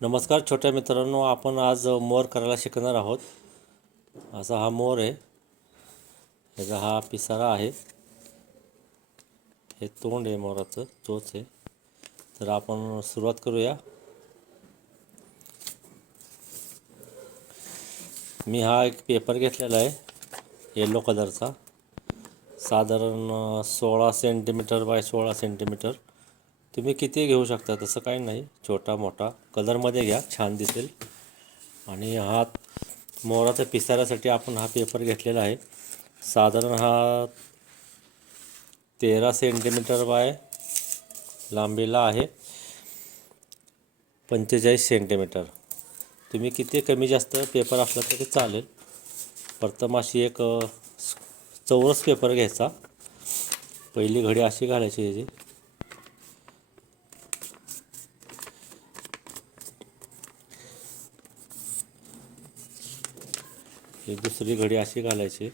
नमस्कार छोट्या मित्रांनो, आपण आज मोर करायला शिकणार आहोत. असा हा मोर आहे, ह्याचा हा पिसारा आहे, हे तोंड आहे मोराचं, चोच आहे. तर आपण सुरुवात करूया. मी हा एक पेपर घेतलेला आहे येलो कलरचा, साधारण 16 सेंटीमीटर बाय 16 सेंटीमीटर. तुम्ही किती घेऊ शकता, तसं काही नाही, छोटा मोठा कलरमध्ये घ्या, छान दिसेल. आणि हा मोराच्या पिसाऱ्यासाठी आपण हा पेपर घेतलेला आहे. साधारण हा 13 सेंटीमीटर बाय लांबीला आहे, 45 सेंटीमीटर. तुम्ही किती कमी जास्त पेपर असला तरी चालेल. प्रथम अशी एक चौरस पेपर घ्यायचा. पहिली घडी अशी घालायची याची, ही दुसरी घडी अशी घालायची.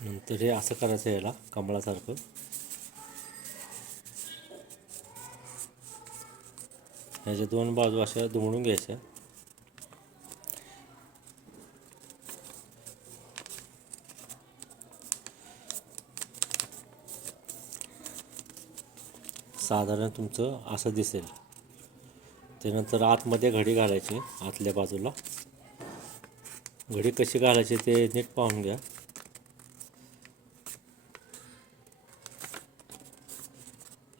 नंतर हे असं करायचं, याला कमळासारखं. ह्याच्या दोन बाजू अशा दुमडून घ्यायच्या. साधारण तुमचं असं दिसेल. त्यानंतर आतमध्ये घडी घालायची, आतल्या बाजूला. घडी कशी घालायची ते नीट पाहून घ्या.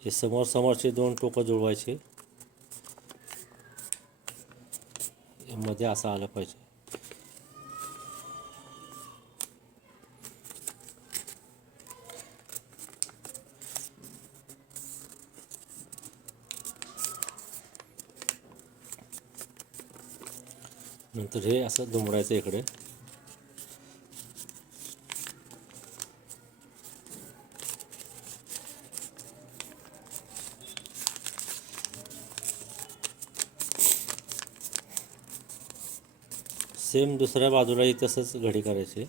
हे समोरचे दोन टोकं जुळवायचे, मध्ये असं आलं पाहिजे. नंतर हे असं दुमडायचं इकडे. सेम दुसऱ्या बाजूलाही तसंच घडी करायची.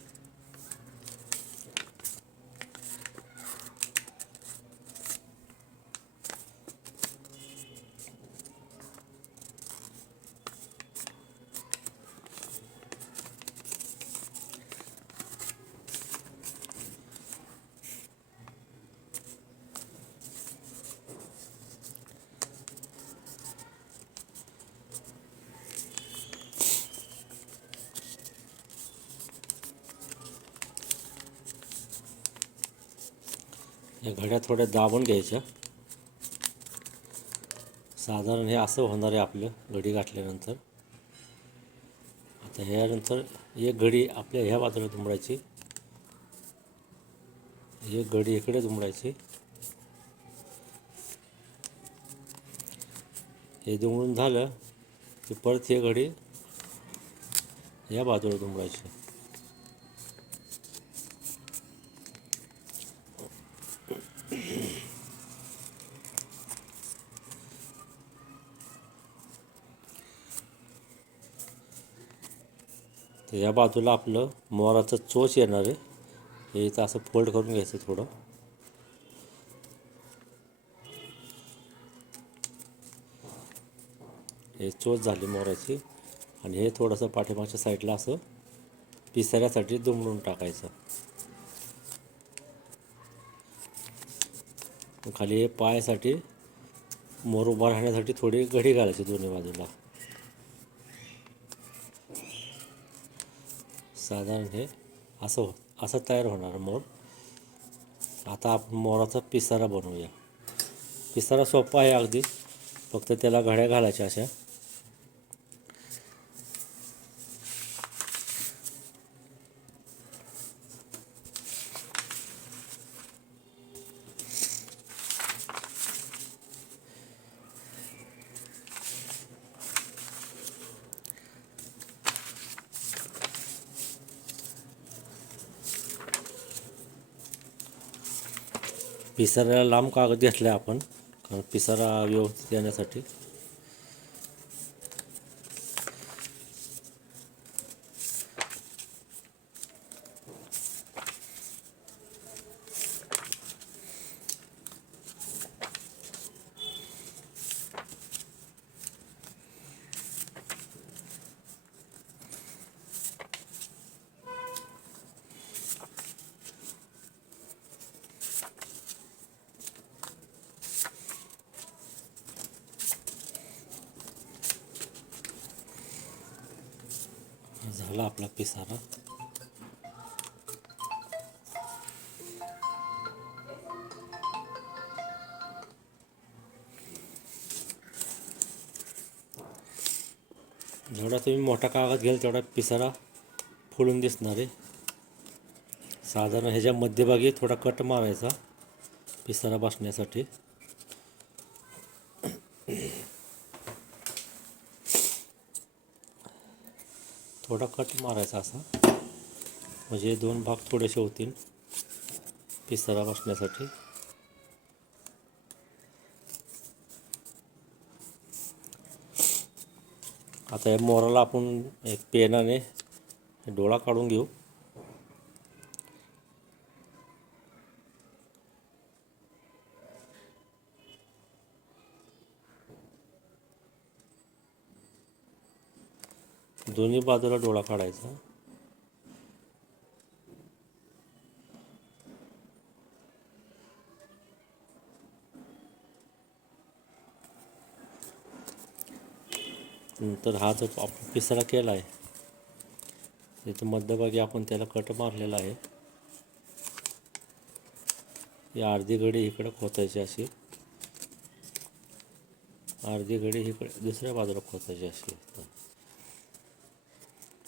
या घड्या थोड्या दाबून घ्यायच्या. साधारण हे असं होणार आहे आपलं घडी गाठल्यानंतर. आता ह्यानंतर एक घडी आपल्या ह्या बाजूला दुमडायची, एक घडी इकडे दुमडायची. हे दुमडून झालं की परत ही घडी या बाजूला दुमडायची. तर या बाजूला आपलं मोराचं चोच येणार आहे. हे इथं असं फोल्ड करून घ्यायचं थोडं. हे चोच झाली मोराची. आणि हे थोडंसं पाठीमागच्या साईडला असं पिसाऱ्यासाठी दुमडून टाकायचं. खाली हे पायासाठी, मोर उभा राहण्यासाठी थोडी घडी घालायची दोन्ही बाजूला. साधारण हे असं तयार होणार मोर. आता आपण मोराचा पिसारा बनवूया. पिसारा सोपा आहे अगदी, फक्त त्याला घड्या घालायच्या अशा. पिसाऱ्याला लांब कागद घेतला आपण, कारण पिसारा व्यवस्थित येण्यासाठी. झाला आपला पिसारा. जेवढा तुम्ही मोठा कागद घ्याल तेवढा पिसारा फुलून दिसणार आहे. साधारण ह्याच्या मध्यभागी थोडा कट मारायचा पिसारा बसण्यासाठी. थोडा कट मारायचा असा, म्हणजे दोन भाग थोडेसे होतील पिसारा बसण्यासाठी. आता या मोराला आपण एक पेनाने डोळा काढून घेऊ. दोन्ही बाजूला डोळा काढायचा. नंतर हा जो आपण पिसारा केला आहे त्याच्या मध्यभागी आपण त्याला कट मारलेला आहे. ही अर्धी घडी इकडे खोचायची अशी, अर्धी घडी इकडे दुसऱ्या बाजूला खोचायची अशी.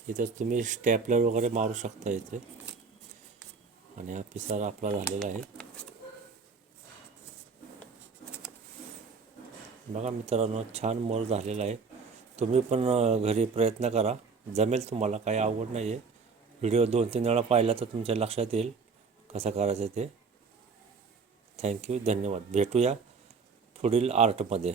इथंच तुम्ही स्टॅपलर वगैरे मारू शकता इथे. आणि हा पिसारा आपला झालेला आहे. बघा मित्रांनो, छान मोर झालेला आहे. तुम्ही पण घरी प्रयत्न करा, जमेल तुम्हाला, काही अवघड नाही आहे. व्हिडिओ 2-3 वेळा पाहिला तर तुमच्या लक्षात येईल कसं करायचं ते. थँक्यू, धन्यवाद. भेटूया पुढील आर्टमध्ये.